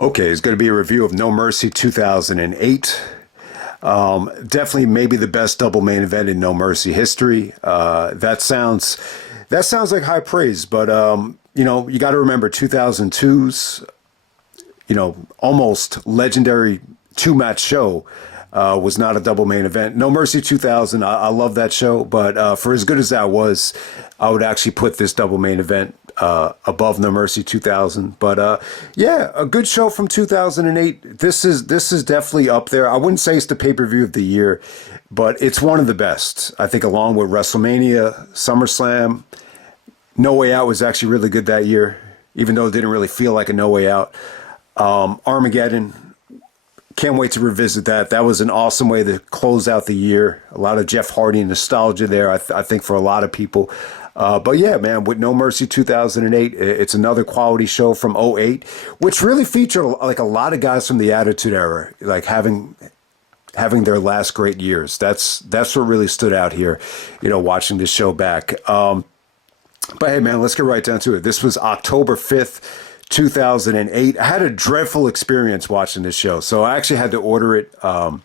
Okay, it's going to be a review of No Mercy 2008. Definitely, maybe the best double main event in No Mercy history. That sounds like high praise, but you got to remember 2002's, almost legendary two-match show was not a double main event. No Mercy 2000, I love that show, but for as good as that was, I would actually put this double main event above No Mercy 2000. But yeah, a good show from 2008. This is definitely up there. I wouldn't say it's the pay-per-view of the year, but it's one of the best. I think along with WrestleMania, SummerSlam, No Way Out was actually really good that year, even though it didn't really feel like a No Way Out. Armageddon. Can't wait to revisit that. That was an awesome way to close out the year. A lot of Jeff Hardy nostalgia there, I think, for a lot of people. But yeah, man, with No Mercy 2008, it's another quality show from '08, which really featured like a lot of guys from the Attitude Era, like having their last great years. That's what really stood out here, watching this show back. But hey, man, let's get right down to it. This was October 5th. 2008. I had a dreadful experience watching this show. So I actually had to order it, from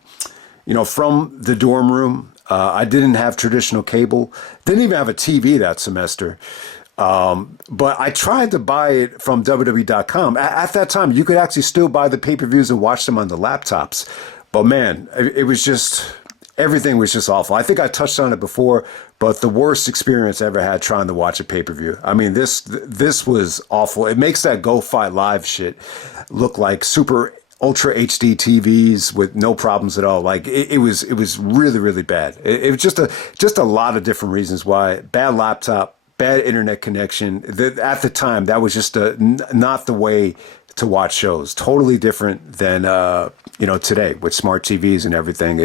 the dorm room. I didn't have traditional cable. Didn't even have a TV that semester. But I tried to buy it from WWE.com. At that time, you could actually still buy the pay-per-views and watch them on the laptops. But man, it was just, everything was just awful. I think I touched on it before, but the worst experience I ever had trying to watch a pay-per-view. I mean, this was awful. It makes that Go Fight Live shit look like super ultra HD TVs with no problems at all. Like it was really, really bad. It was just a lot of different reasons why. Bad laptop, bad internet connection. At the time, that was just not the way to watch shows. Totally different than today with smart TVs and everything.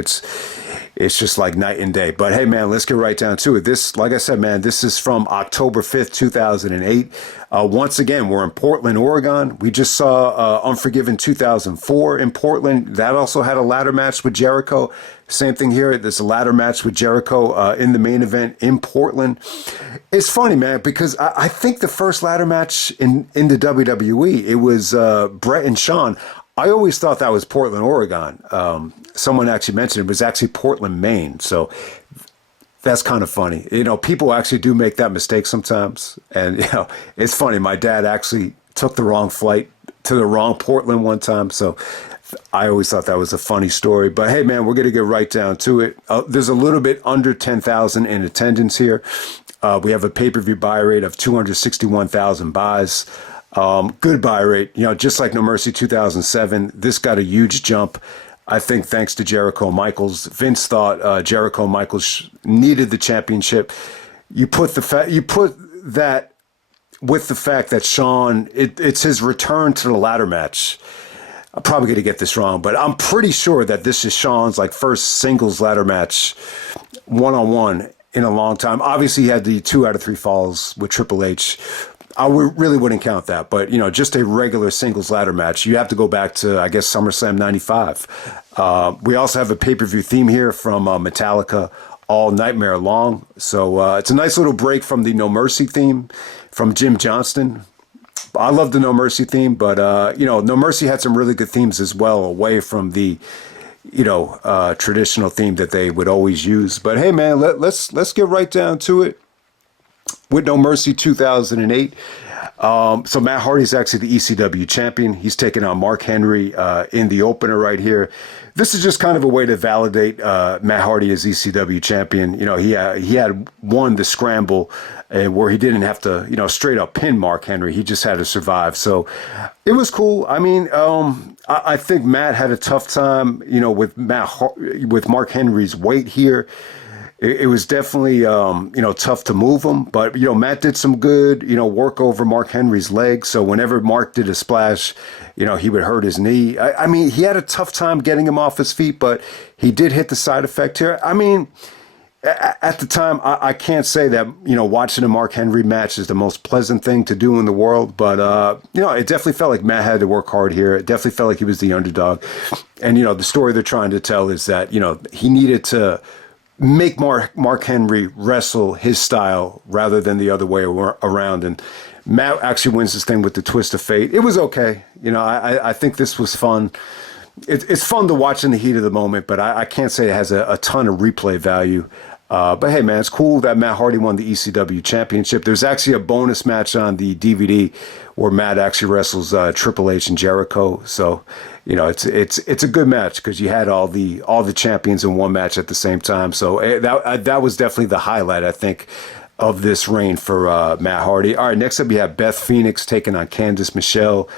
It's just like night and day. But hey, man, let's get right down to it. This, like I said, man, this is from October 5th, 2008. Once again, we're in Portland, Oregon. We just saw Unforgiven 2004 in Portland. That also had a ladder match with Jericho. Same thing here. There's a ladder match with Jericho in the main event in Portland. It's funny, man, because I think the first ladder match in the WWE, it was Brett and Shawn. I always thought that was Portland, Oregon. Someone actually mentioned it was actually Portland, Maine. So that's kind of funny. People actually do make that mistake sometimes. And, it's funny. My dad actually took the wrong flight to the wrong Portland one time. So I always thought that was a funny story. But hey, man, we're going to get right down to it. There's a little bit under 10,000 in attendance here. We have a pay-per-view buy rate of 261,000 buys. Good buy rate. Just like No Mercy 2007, this got a huge jump. I think thanks to Jericho Michaels. Vince thought Jericho Michaels needed the championship. You put that with the fact that Shawn, it's his return to the ladder match. I'm probably going to get this wrong, but I'm pretty sure that this is Shawn's first singles ladder match one-on-one in a long time. Obviously, he had the 2 out of 3 falls with Triple H. Really wouldn't count that, but just a regular singles ladder match. You have to go back to, I guess, SummerSlam '95. We also have a pay-per-view theme here from Metallica, All Nightmare Long. So it's a nice little break from the No Mercy theme from Jim Johnston. I love the No Mercy theme, but No Mercy had some really good themes as well, away from the traditional theme that they would always use. But hey, man, let's get right down to it. With No Mercy 2008. So Matt Hardy's actually the ECW champion. He's taking on Mark Henry in the opener right here. This is just kind of a way to validate Matt Hardy as ECW champion. He had won the scramble where he didn't have to, straight up pin Mark Henry. He just had to survive. So it was cool. I mean, I think Matt had a tough time, with Mark Henry's weight here. It was definitely, tough to move him. But, Matt did some good, work over Mark Henry's leg. So whenever Mark did a splash, he would hurt his knee. I mean, he had a tough time getting him off his feet, but he did hit the side effect here. I mean, at the time, I can't say that, watching a Mark Henry match is the most pleasant thing to do in the world. But, it definitely felt like Matt had to work hard here. It definitely felt like he was the underdog. And, the story they're trying to tell is that, he needed to make Mark Henry wrestle his style rather than the other way around. And Matt actually wins this thing with the twist of fate. It was okay. I think this was fun. It's fun to watch in the heat of the moment, but I can't say it has a ton of replay value. But hey, man, it's cool that Matt Hardy won the ECW championship. There's actually a bonus match on the DVD where Matt actually wrestles Triple H and Jericho. So, it's a good match because you had all the champions in one match at the same time. So that was definitely the highlight, I think, of this reign for Matt Hardy. All right, next up we have Beth Phoenix taking on Candice Michelle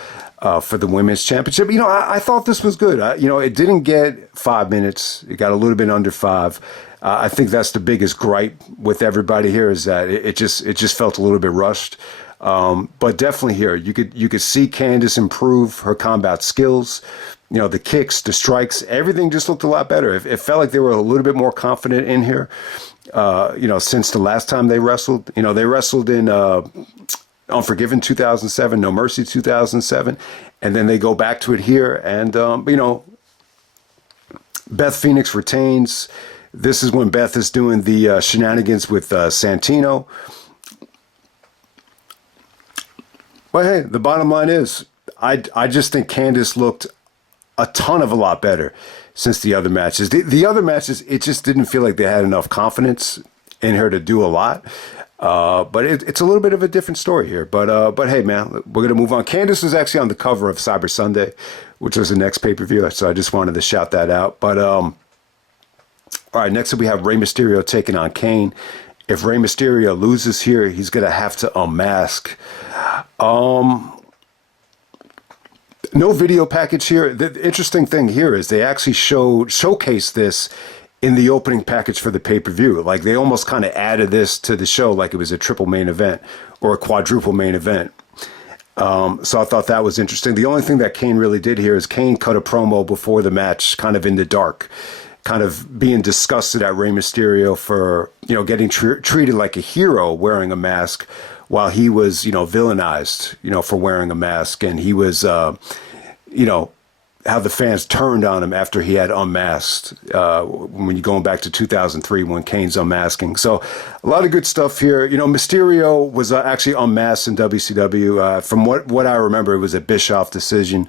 for the women's championship. I thought this was good. It didn't get 5 minutes. It got a little bit under 5. I think that's the biggest gripe with everybody here is that it just felt a little bit rushed. But definitely here, you could see Candice improve her combat skills. The kicks, the strikes, everything just looked a lot better. It felt like they were a little bit more confident in here. Since the last time they wrestled. They wrestled in Unforgiven 2007, No Mercy 2007, and then they go back to it here. And Beth Phoenix retains. This is when Beth is doing the shenanigans with Santino. But hey, the bottom line is, I just think Candice looked a lot better since the other matches. The other matches, it just didn't feel like they had enough confidence in her to do a lot. But it's a little bit of a different story here. But hey, man, we're going to move on. Candice was actually on the cover of Cyber Sunday, which was the next pay-per-view. So I just wanted to shout that out. But all right, next up we have Rey Mysterio taking on Kane. If Rey Mysterio loses here, he's going to have to unmask. No video package here. The interesting thing here is they actually showcased this in the opening package for the pay-per-view. Like they almost kind of added this to the show like it was a triple main event or a quadruple main event. So I thought that was interesting. The only thing that Kane really did here is Kane cut a promo before the match, kind of in the dark, kind of being disgusted at Rey Mysterio for, getting treated like a hero wearing a mask while he was, villainized, for wearing a mask. And he was, how the fans turned on him after he had unmasked, when you're going back to 2003 when Kane's unmasking. So a lot of good stuff here. Mysterio was actually unmasked in WCW. From what I remember, it was a Bischoff decision.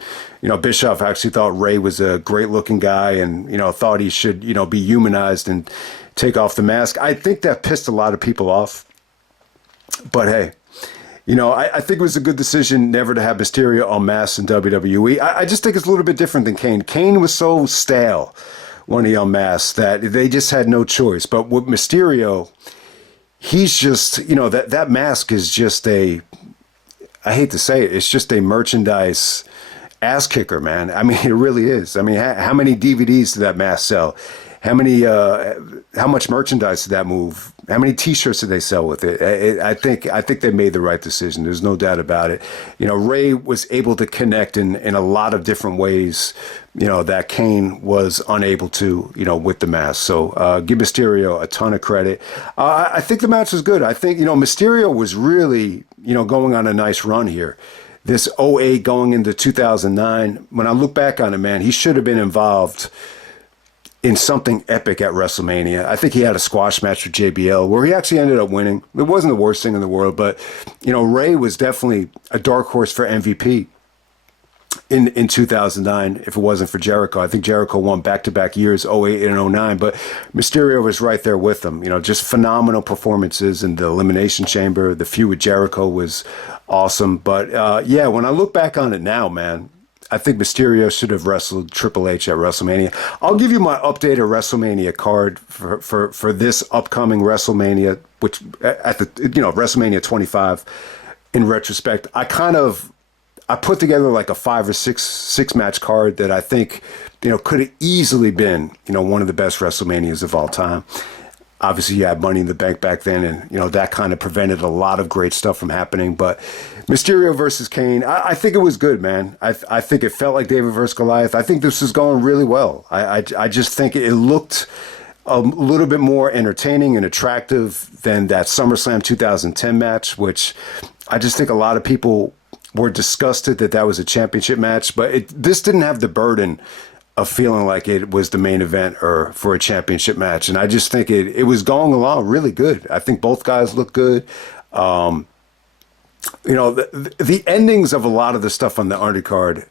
Bischoff actually thought Ray was a great looking guy and, thought he should, be humanized and take off the mask. I think that pissed a lot of people off. But hey, I think it was a good decision never to have Mysterio unmasked in WWE. I just think it's a little bit different than Kane. Kane was so stale when he unmasked that they just had no choice. But with Mysterio, he's just, that mask is just I hate to say it, it's just a merchandise ass kicker, man. I mean, it really is. I mean, how many DVDs did that mask sell? How much merchandise did that move? How many T-shirts did they sell with it? I think they made the right decision. There's no doubt about it. Ray was able to connect in a lot of different ways, that Kane was unable to, with the mask. So give Mysterio a ton of credit. I think the match was good. I think, Mysterio was really, going on a nice run here. This '08 going into 2009, when I look back on it, man, he should have been involved in something epic at WrestleMania. I think he had a squash match with JBL where he actually ended up winning. It wasn't the worst thing in the world, but, Ray was definitely a dark horse for MVP in 2009 if it wasn't for Jericho. I think Jericho won back-to-back years, '08 and '09, but Mysterio was right there with him. Just phenomenal performances in the Elimination Chamber. The feud with Jericho was awesome. But, when I look back on it now, man, I think Mysterio should have wrestled Triple H at WrestleMania. I'll give you my updated WrestleMania card for this upcoming WrestleMania, which at the WrestleMania 25. In retrospect, I put together like a 5 or 6 match card that I think could have easily been one of the best WrestleManias of all time. Obviously, you had Money in the Bank back then, and that kind of prevented a lot of great stuff from happening. But Mysterio versus Kane, I think it was good, man. I think it felt like David versus Goliath. I think this is going really well. I just think it looked a little bit more entertaining and attractive than that SummerSlam 2010 match, which I just think a lot of people were disgusted that was a championship match. But this didn't have the burden of feeling like it was the main event or for a championship match. And I just think it was going along really good. I think both guys look good. the endings of a lot of the stuff on the undercard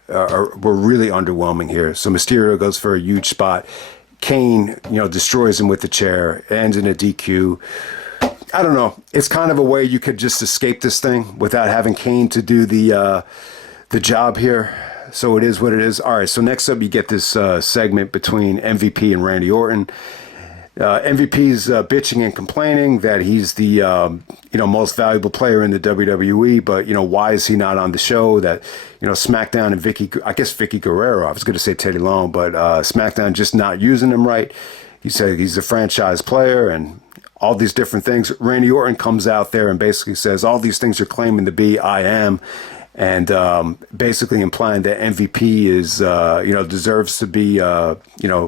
were really underwhelming here. So Mysterio goes for a huge spot. Kane, destroys him with the chair, ends in a DQ. I don't know. It's kind of a way you could just escape this thing without having Kane to do the job here. So it is what it is. All right. So next up, you get this segment between MVP and Randy Orton. MVP's bitching and complaining that he's the most valuable player in the WWE, but why is he not on the show? That SmackDown and Vicky Guerrero. I was going to say Teddy Long, but SmackDown just not using him right. He said he's a franchise player and all these different things. Randy Orton comes out there and basically says all these things you're claiming to be, I am. And basically implying that MVP is, deserves to be,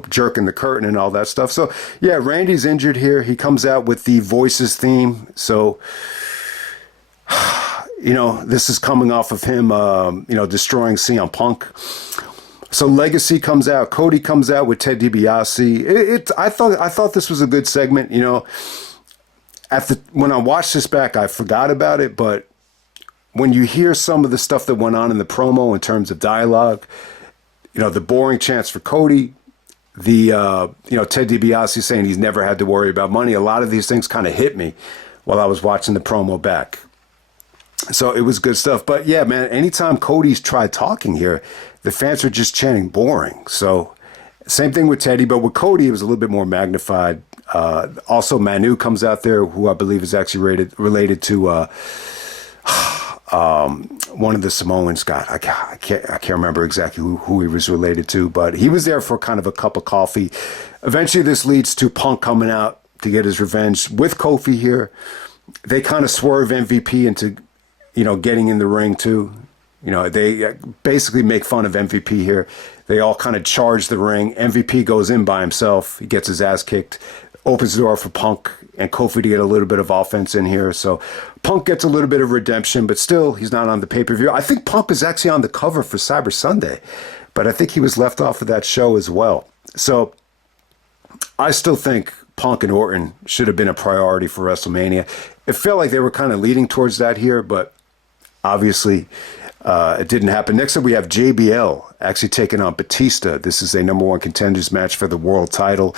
jerking the curtain and all that stuff. So, yeah, Randy's injured here. He comes out with the Voices theme. So, this is coming off of him, destroying CM Punk. So Legacy comes out. Cody comes out with Ted DiBiase. I thought this was a good segment. When I watched this back, I forgot about it, but when you hear some of the stuff that went on in the promo in terms of dialogue, the boring chants for Cody, the, Ted DiBiase saying he's never had to worry about money. A lot of these things kind of hit me while I was watching the promo back. So it was good stuff. But yeah, man, anytime Cody's tried talking here, the fans are just chanting boring. So same thing with Teddy, but with Cody, it was a little bit more magnified. Also, Manu comes out there, who I believe is actually related to, one of the Samoans. God, I can't remember exactly who he was related to, but he was there for kind of a cup of coffee. Eventually, this leads to Punk coming out to get his revenge with Kofi here. They kind of swerve MVP into, getting in the ring too. They basically make fun of MVP here. They all kind of charge the ring. MVP goes in by himself. He gets his ass kicked. Opens the door for Punk and Kofi to get a little bit of offense in here. So Punk gets a little bit of redemption, but still he's not on the pay-per-view. I think Punk is actually on the cover for Cyber Sunday, but I think he was left off of that show as well. So I still think Punk and Orton should have been a priority for WrestleMania. It felt like they were kind of leading towards that here, but obviously it didn't happen. Next up, we have JBL actually taking on Batista. This is a number one contenders match for the world title.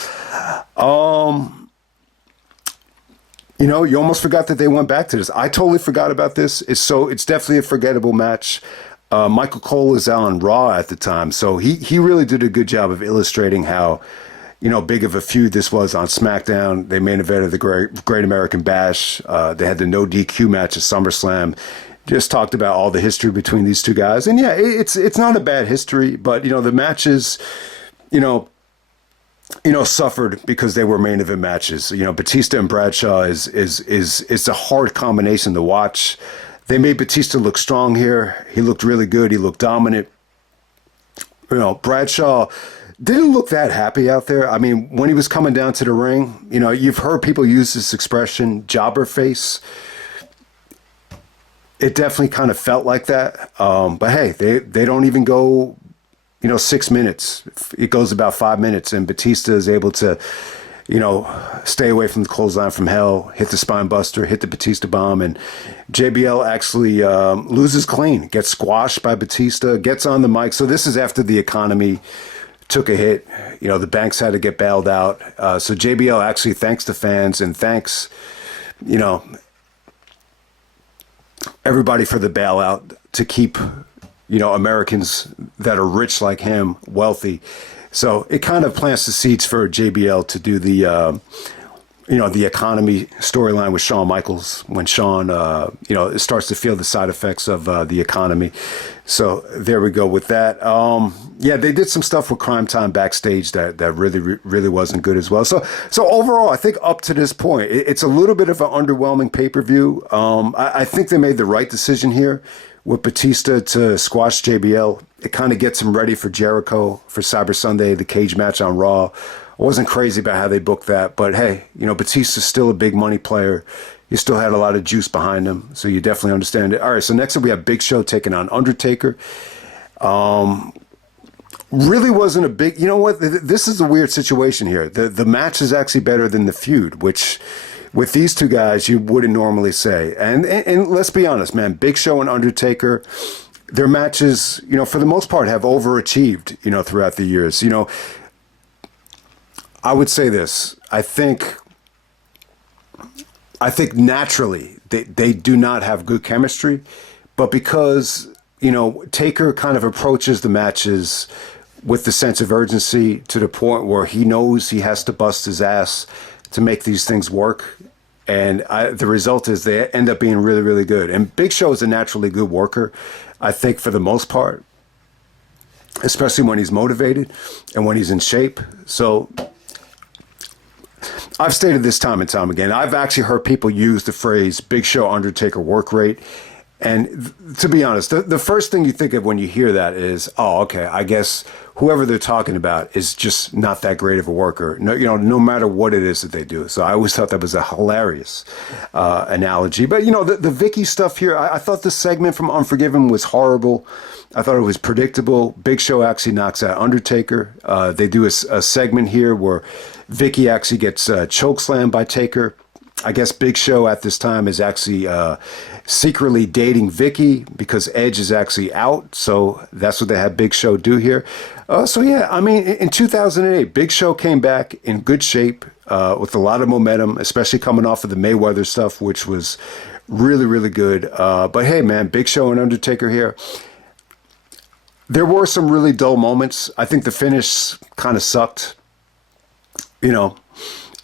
You almost forgot that they went back to this. I totally forgot about this. It's definitely a forgettable match. Michael Cole is on Raw at the time, so he really did a good job of illustrating how, big of a feud this was on SmackDown. They main evented the Great American Bash. They had the no DQ match at SummerSlam. Just talked about all the history between these two guys. And yeah, it's not a bad history, but the matches, suffered because they were main event matches. Batista and Bradshaw is a hard combination to watch. They made Batista look strong here. He looked really good. He looked dominant. Bradshaw didn't look that happy out there. I mean, when he was coming down to the ring, you've heard people use this expression, jobber face. It definitely kind of felt like that. But hey, they don't even go, 6 minutes. It goes about 5 minutes, and Batista is able to, stay away from the clothesline from hell, hit the spine buster, hit the Batista bomb, and JBL actually loses clean, gets squashed by Batista, gets on the mic. So this is after the economy took a hit. The banks had to get bailed out. So JBL actually thanks the fans and thanks, everybody for the bailout to keep, Americans that are rich like him wealthy. So it kind of plants the seeds for JBL to do the, the economy storyline with Shawn Michaels when Shawn, starts to feel the side effects of the economy. So there we go with that. Yeah, they did some stuff with Crime Time backstage that really wasn't good as well. So overall, I think up to this point, it's a little bit of an underwhelming pay-per-view. I think they made the right decision here with Batista to squash JBL. It kind of gets him ready for Jericho for Cyber Sunday, the cage match on Raw. I wasn't crazy about how they booked that, but hey, Batista's still a big money player. He still had a lot of juice behind him, so you definitely understand it. All right, so next up we have Big Show taking on Undertaker. Really wasn't a big... You know what? This is a weird situation here. The match is actually better than the feud, which with these two guys, you wouldn't normally say. And let's be honest, man, Big Show and Undertaker, their matches, for the most part, have overachieved, throughout the years. I would say this. I think naturally they do not have good chemistry, but because, Taker kind of approaches the matches with the sense of urgency to the point where he knows he has to bust his ass to make these things work. And the result is they end up being really, really good. And Big Show is a naturally good worker, I think, for the most part, especially when he's motivated and when he's in shape. So I've stated this time and time again. I've actually heard people use the phrase Big Show Undertaker work rate. And to be honest, the first thing you think of when you hear that is, oh, okay, I guess whoever they're talking about is just not that great of a worker. No, no matter what it is that they do. So I always thought that was a hilarious analogy. But the Vicky stuff here, I thought the segment from Unforgiven was horrible. I thought it was predictable. Big Show actually knocks out Undertaker. They do a segment here where Vicky actually gets chokeslammed by Taker. I guess Big Show at this time is actually secretly dating Vicky because Edge is actually out. So that's what they had Big Show do here. So yeah, I mean, in 2008, Big Show came back in good shape with a lot of momentum, especially coming off of the Mayweather stuff, which was really, really good. But hey, man, Big Show and Undertaker here. There were some really dull moments. I think the finish kind of sucked.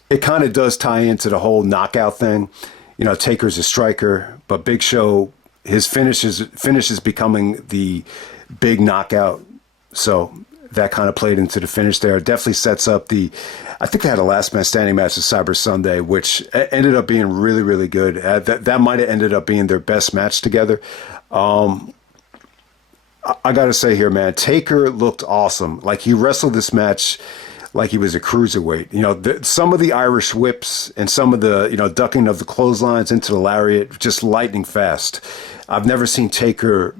It kind of does tie into the whole knockout thing. Taker's a striker, but Big Show, his finish is becoming the big knockout. So that kind of played into the finish there. It definitely sets up I think they had a last man standing match at Cyber Sunday, which ended up being really, really good. That might have ended up being their best match together. I got to say here, man, Taker looked awesome. Like he wrestled this match like he was a cruiserweight. Some of the Irish whips and some of the, ducking of the clotheslines into the lariat, just lightning fast. I've never seen Taker,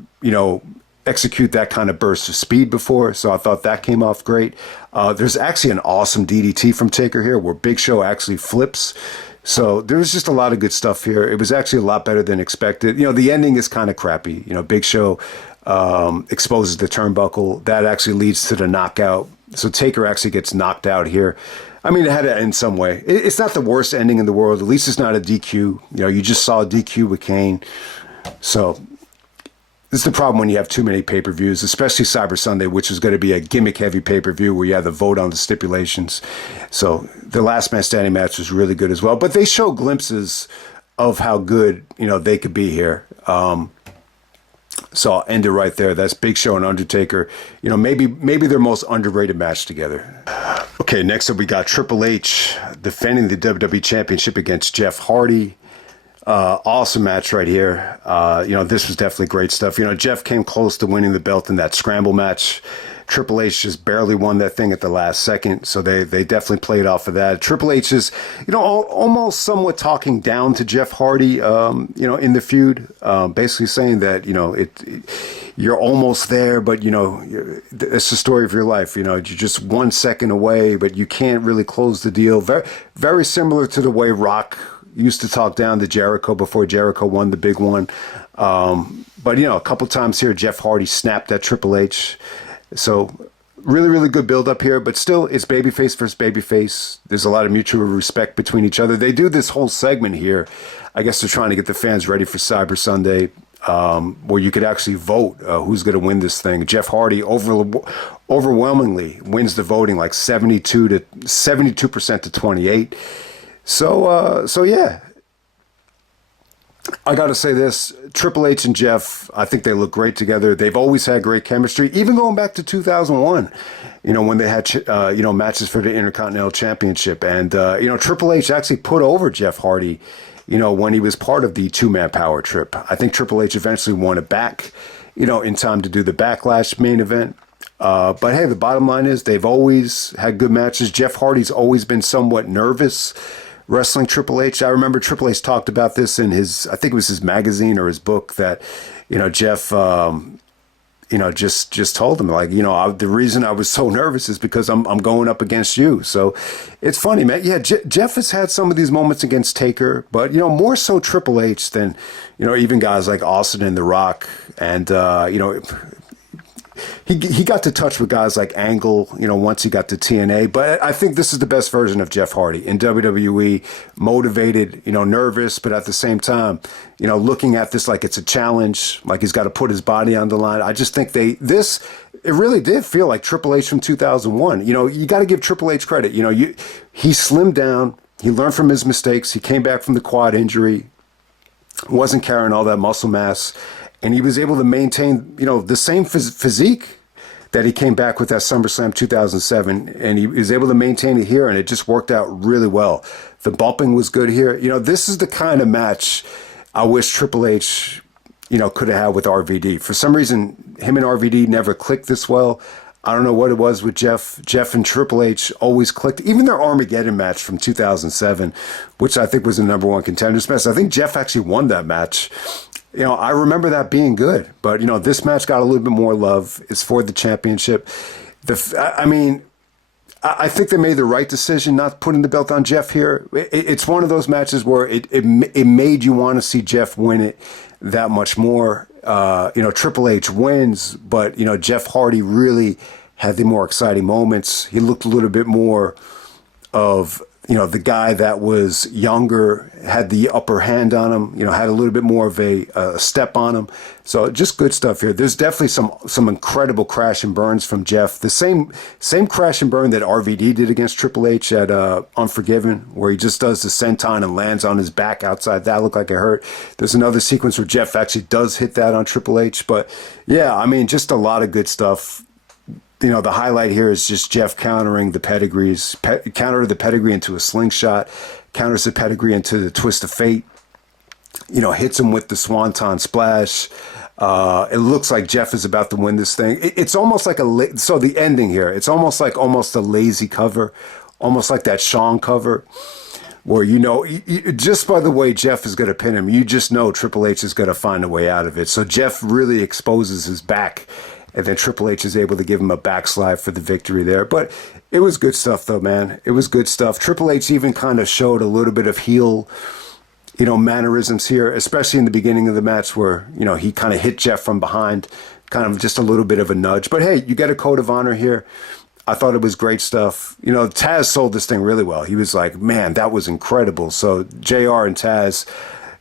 execute that kind of burst of speed before, so I thought that came off great. There's actually an awesome DDT from Taker here where Big Show actually flips. So there's just a lot of good stuff here. It was actually a lot better than expected. The ending is kind of crappy. Big Show exposes the turnbuckle. That actually leads to the knockout. So Taker actually gets knocked out here. I mean, it had to end some way. It's not the worst ending in the world. At least it's not a DQ. You just saw a DQ with Kane. So this is the problem when you have too many pay-per-views, especially Cyber Sunday, which is going to be a gimmick-heavy pay-per-view where you have to vote on the stipulations. So the last man standing match was really good as well. But they show glimpses of how good, they could be here. So I'll end it right there. That's Big Show and Undertaker. Maybe their most underrated match together. Okay, next up we got Triple H defending the WWE Championship against Jeff Hardy. Awesome match right here. This was definitely great stuff. Jeff came close to winning the belt in that scramble match. Triple H just barely won that thing at the last second, so they definitely played off of that. Triple H is, almost somewhat talking down to Jeff Hardy, in the feud, basically saying that, you're almost there, but, it's the story of your life. You're just 1 second away, but you can't really close the deal. Very, very similar to the way Rock used to talk down to Jericho before Jericho won the big one. But, a couple times here, Jeff Hardy snapped at Triple H. So really, really good build up here, but still it's babyface versus babyface. There's a lot of mutual respect between each other. They do this whole segment here. I guess they're trying to get the fans ready for Cyber Sunday, where you could actually vote who's going to win this thing. Jeff Hardy overwhelmingly wins the voting, like 72% to 28. So yeah. I got to say this, Triple H and Jeff, I think they look great together. They've always had great chemistry, even going back to 2001, when they had, matches for the Intercontinental Championship. And, Triple H actually put over Jeff Hardy, when he was part of the two-man power trip. I think Triple H eventually won it back, in time to do the Backlash main event. But hey, the bottom line is they've always had good matches. Jeff Hardy's always been somewhat nervous wrestling Triple H. I remember Triple H talked about this in I think it was his magazine or his book, that, Jeff, just told him, like, the reason I was so nervous is because I'm going up against you. So it's funny, man. Yeah, Jeff has had some of these moments against Taker, but, more so Triple H than, even guys like Austin and The Rock. And, he got to touch with guys like Angle, once he got to TNA. But I think this is the best version of Jeff Hardy in WWE, motivated, nervous, but at the same time, looking at this like it's a challenge, like he's got to put his body on the line. I just think it really did feel like Triple H from 2001. You got to give Triple H credit. He slimmed down, he learned from his mistakes, he came back from the quad injury, wasn't carrying all that muscle mass. And he was able to maintain, the same physique that he came back with at SummerSlam 2007. And he was able to maintain it here, and it just worked out really well. The bumping was good here. This is the kind of match I wish Triple H, could have had with RVD. For some reason, him and RVD never clicked this well. I don't know what it was with Jeff. Jeff and Triple H always clicked. Even their Armageddon match from 2007, which I think was the #1 Contenders match. I think Jeff actually won that match. I remember that being good, but, this match got a little bit more love. It's for the championship. I think they made the right decision not putting the belt on Jeff here. It's one of those matches where it made you want to see Jeff win it that much more. Triple H wins, but, Jeff Hardy really had the more exciting moments. He looked a little bit more of, the guy that was younger, had the upper hand on him, had a little bit more of a step on him. So just good stuff here. There's definitely some incredible crash and burns from Jeff. The same crash and burn that RVD did against Triple H at Unforgiven, where he just does the senton and lands on his back outside. That looked like it hurt. There's another sequence where Jeff actually does hit that on Triple H. But yeah, just a lot of good stuff. The highlight here is just Jeff countering the pedigrees, counter the pedigree into a slingshot, counters the pedigree into the twist of fate, hits him with the swanton splash. It looks like Jeff is about to win this thing. It's almost like so the ending here, it's almost a lazy cover, almost like that Shawn cover, where, just by the way Jeff is going to pin him, you just know Triple H is going to find a way out of it. So Jeff really exposes his back, and then Triple H is able to give him a backslide for the victory there. But it was good stuff, though, man. It was good stuff. Triple H even kind of showed a little bit of heel, mannerisms here, especially in the beginning of the match where, he kind of hit Jeff from behind, kind of just a little bit of a nudge. But hey, you get a code of honor here. I thought it was great stuff. Taz sold this thing really well. He was like, man, that was incredible. So JR and Taz,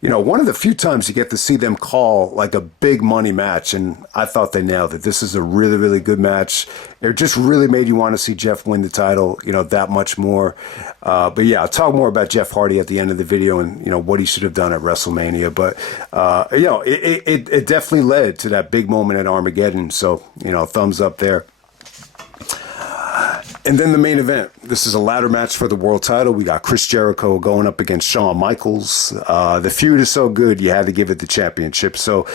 one of the few times you get to see them call like a big money match, and I thought they nailed it. This is a really, really good match. It just really made you want to see Jeff win the title, that much more. But yeah, I'll talk more about Jeff Hardy at the end of the video and, what he should have done at WrestleMania. But, it definitely led to that big moment at Armageddon. So, thumbs up there. And then the main event. This is a ladder match for the world title. We got Chris Jericho going up against Shawn Michaels. The feud is so good, you had to give it the championship. So,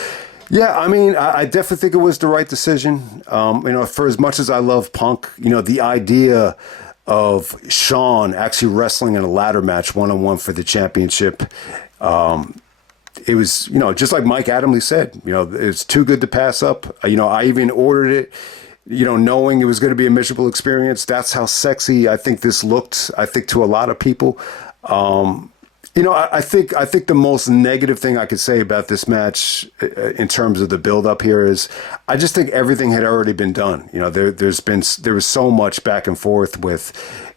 yeah, I definitely think it was the right decision. For as much as I love Punk, the idea of Shawn actually wrestling in a ladder match one-on-one for the championship, it was, just like Mike Adamle said, it's too good to pass up. I even ordered it, knowing it was going to be a miserable experience. That's how sexy I think this looked, to a lot of people. I think the most negative thing I could say about this match in terms of the build up here is I just think everything had already been done. There was so much back and forth with,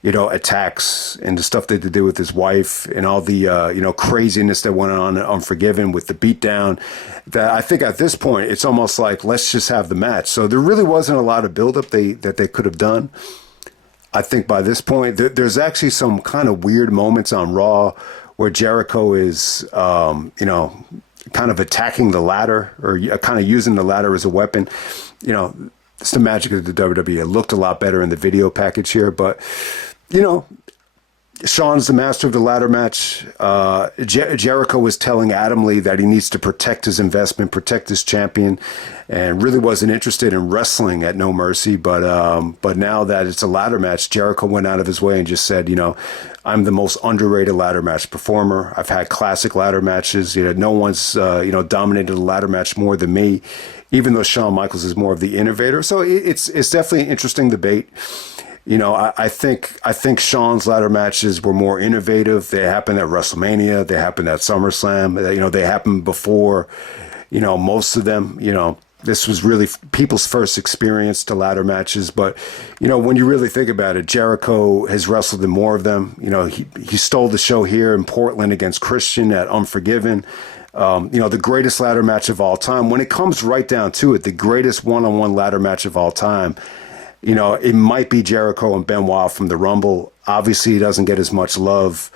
attacks and the stuff they had to do with his wife and all the, craziness that went on in Unforgiven with the beatdown, that I think at this point, it's almost like, let's just have the match. So there really wasn't a lot of buildup that they could have done. I think by this point, there's actually some kind of weird moments on Raw where Jericho is, kind of attacking the ladder or kind of using the ladder as a weapon. It's the magic of the WWE. It looked a lot better in the video package here, but, Shawn's the master of the ladder match. Jericho was telling Adam Lee that he needs to protect his investment, protect his champion, and really wasn't interested in wrestling at No Mercy. But now that it's a ladder match, Jericho went out of his way and just said, I'm the most underrated ladder match performer. I've had classic ladder matches. No one's dominated a ladder match more than me, even though Shawn Michaels is more of the innovator. So it's definitely an interesting debate. I think Shawn's ladder matches were more innovative. They happened at WrestleMania. They happened at SummerSlam. They happened before, most of them. This was really people's first experience to ladder matches. But, when you really think about it, Jericho has wrestled in more of them. He stole the show here in Portland against Christian at Unforgiven. The greatest ladder match of all time. When it comes right down to it, the greatest one-on-one ladder match of all time, it might be Jericho and Benoit from the Rumble. Obviously, he doesn't get as much love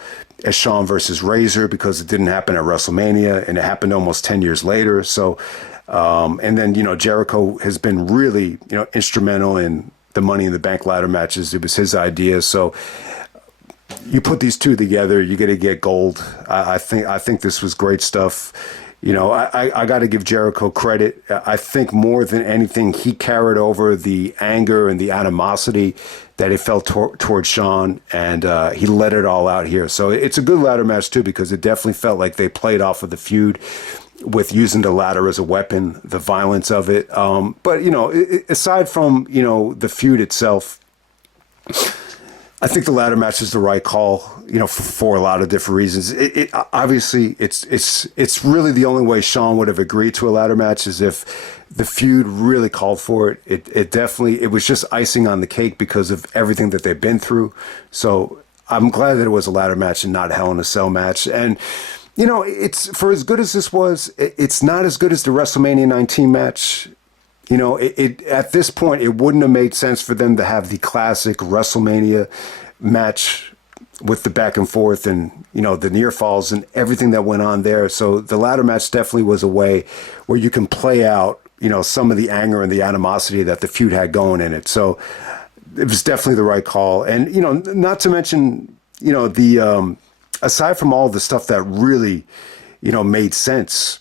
as Shawn versus Razor because it didn't happen at WrestleMania and it happened almost 10 years later. So, and then, Jericho has been really, instrumental in the Money in the Bank ladder matches. It was his idea. So you put these two together, you're going to get gold. I think this was great stuff. I got to give Jericho credit. I think more than anything, he carried over the anger and the animosity that he felt towards Shawn, and he let it all out here. So it's a good ladder match, too, because it definitely felt like they played off of the feud with using the ladder as a weapon, the violence of it. But, aside from, the feud itself, I think the ladder match is the right call, for a lot of different reasons. Obviously it's really the only way Shawn would have agreed to a ladder match is if the feud really called for it. It was just icing on the cake because of everything that they've been through. So I'm glad that it was a ladder match and not a Hell in a Cell match. And it's for as good as this was, it's not as good as the WrestleMania 19 match. At this point, it wouldn't have made sense for them to have the classic WrestleMania match with the back and forth and, the near falls and everything that went on there. So the ladder match definitely was a way where you can play out, some of the anger and the animosity that the feud had going in it. So it was definitely the right call. And, not to mention, the aside from all the stuff that really, made sense,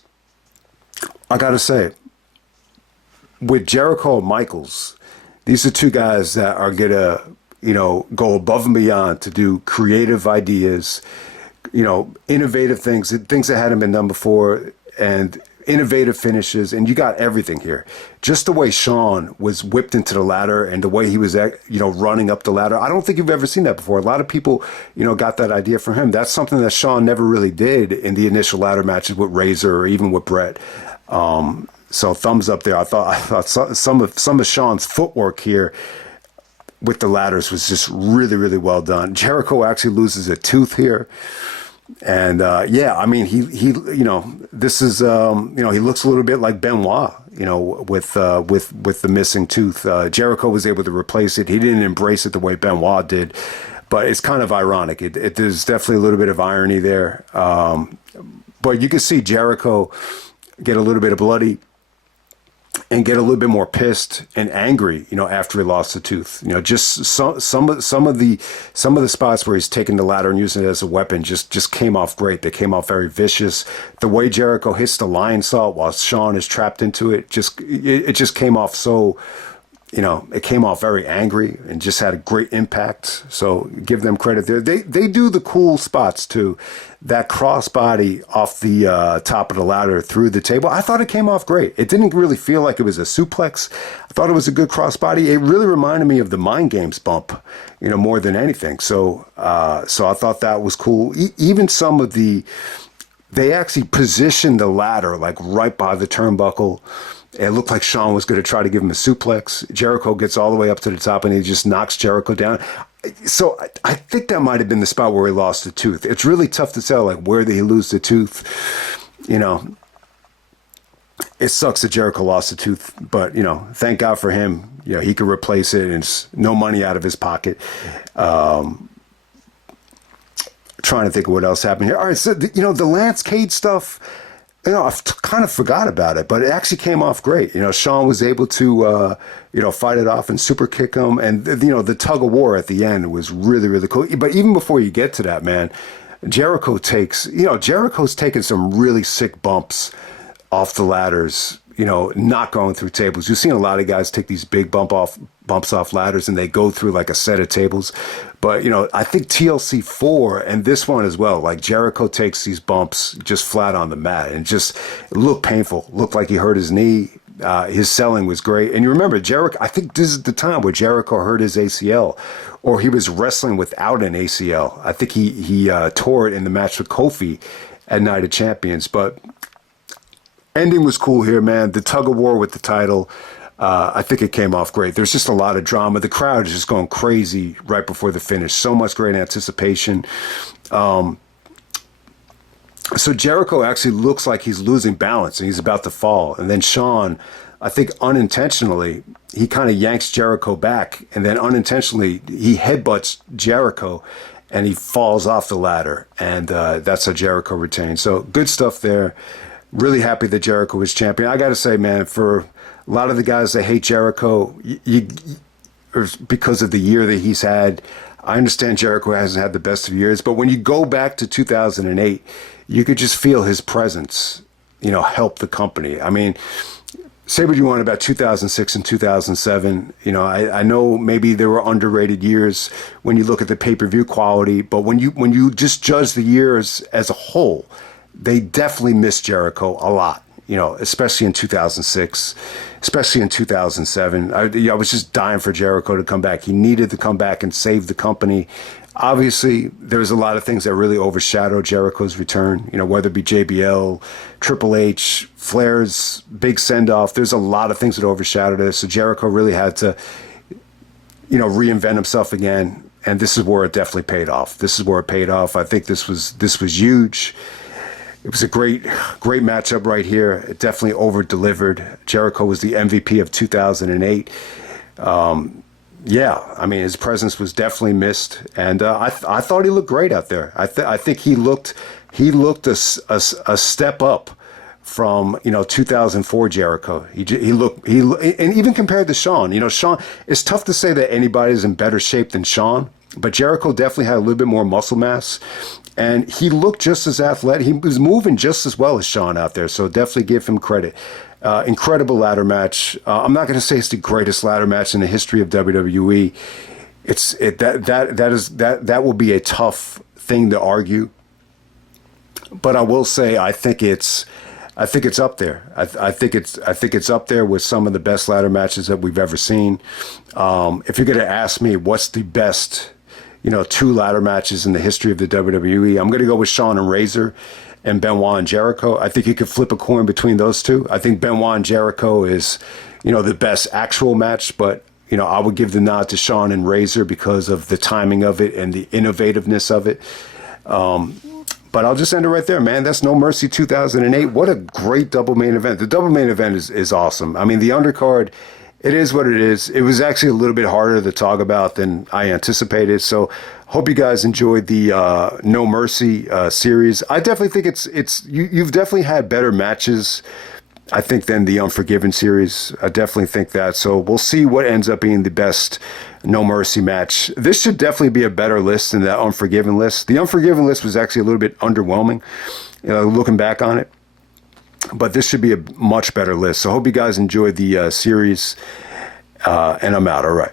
I got to say, with Jericho and Michaels, these are two guys that are going to, go above and beyond to do creative ideas, innovative things that hadn't been done before, and innovative finishes. And you got everything here. Just the way Shawn was whipped into the ladder and the way he was, running up the ladder. I don't think you've ever seen that before. A lot of people, got that idea from him. That's something that Shawn never really did in the initial ladder matches with Razor or even with Brett. So thumbs up there. I thought some of Shawn's footwork here with the ladders was just really, really well done. Jericho actually loses a tooth here. And he this is he looks a little bit like Benoit, with the missing tooth. Jericho was able to replace it. He didn't embrace it the way Benoit did, but it's kind of ironic. There's definitely a little bit of irony there. But you can see Jericho get a little bit of bloody and get a little bit more pissed and angry, after he lost the tooth. Just some of the spots where he's taking the ladder and using it as a weapon just came off great. They came off very vicious. The way Jericho hits the lion salt while Shawn is trapped into it, it just came off so, it came off very angry and just had a great impact. So give them credit there. They do the cool spots too. That crossbody off the top of the ladder through the table, I thought it came off great. It didn't really feel like it was a suplex. I thought it was a good crossbody. It really reminded me of the Mind Games bump, more than anything. So I thought that was cool. Even some of they actually positioned the ladder like right by the turnbuckle. It looked like Shawn was going to try to give him a suplex. Jericho gets all the way up to the top and he just knocks Jericho down. So I think that might have been the spot where he lost the tooth. It's really tough to tell, like, where did he lose the tooth? It sucks that Jericho lost the tooth, but, thank God for him. He could replace it and it's no money out of his pocket. Trying to think of what else happened here. All right, so, the Lance Cage stuff, kind of forgot about it, but it actually came off great. Shawn was able to, fight it off and super kick him. And, the tug of war at the end was really, really cool. But even before you get to that, man, Jericho's taken some really sick bumps off the ladders, not going through tables. You've seen a lot of guys take these big bumps off ladders and they go through like a set of tables. But, I think TLC 4 and this one as well, like Jericho takes these bumps just flat on the mat and just looked painful, looked like he hurt his knee. His selling was great. And you remember Jericho, I think this is the time where Jericho hurt his ACL or he was wrestling without an ACL. I think he tore it in the match with Kofi at Night of Champions. But ending was cool here, man. The tug of war with the title, I think it came off great. There's just a lot of drama. The crowd is just going crazy right before the finish. So much great anticipation. So Jericho actually looks like he's losing balance and he's about to fall. And then Shawn, I think unintentionally, he kind of yanks Jericho back. And then unintentionally, he headbutts Jericho and he falls off the ladder. And that's how Jericho retains. So good stuff there. Really happy that Jericho was champion. I got to say, man, for a lot of the guys that hate Jericho, because of the year that he's had, I understand Jericho hasn't had the best of years, but when you go back to 2008, you could just feel his presence, help the company. I mean, say what you want about 2006 and 2007. I know maybe there were underrated years when you look at the pay-per-view quality, but when you just judge the years as a whole, they definitely missed Jericho a lot, especially in 2006, especially in 2007. I was just dying for Jericho to come back. He needed to come back and save the company. Obviously, there's a lot of things that really overshadowed Jericho's return, whether it be JBL, Triple H, Flair's big send-off. There's a lot of things that overshadowed it. So Jericho really had to, reinvent himself again. And this is where it definitely paid off. This is where it paid off. I think this was huge. It was a great matchup right here. It definitely over-delivered. Jericho was the MVP of 2008. His presence was definitely missed, and I thought he looked great out there. I think he looked a step up from 2004 Jericho. He looked and even compared to Shawn. Shawn. It's tough to say that anybody's in better shape than Shawn, but Jericho definitely had a little bit more muscle mass. And he looked just as athletic. He was moving just as well as Shawn out there. So definitely give him credit. Incredible ladder match. I'm not going to say it's the greatest ladder match in the history of WWE. That will be a tough thing to argue. But I will say I think it's up there. I think it's up there with some of the best ladder matches that we've ever seen. If you're going to ask me what's the best, two ladder matches in the history of the WWE, I'm going to go with Shawn and Razor and Benoit and Jericho. I think you could flip a coin between those two. I think Benoit and Jericho is, the best actual match, but, I would give the nod to Shawn and Razor because of the timing of it and the innovativeness of it. But I'll just end it right there, man. That's No Mercy 2008. What a great double main event. The double main event is awesome. I mean, the undercard, it is what it is. It was actually a little bit harder to talk about than I anticipated. So hope you guys enjoyed the No Mercy series. I definitely think you've definitely had better matches, I think, than the Unforgiven series. I definitely think that. So we'll see what ends up being the best No Mercy match. This should definitely be a better list than that Unforgiven list. The Unforgiven list was actually a little bit underwhelming, looking back on it. But this should be a much better list. So I hope you guys enjoyed the series. And I'm out. All right.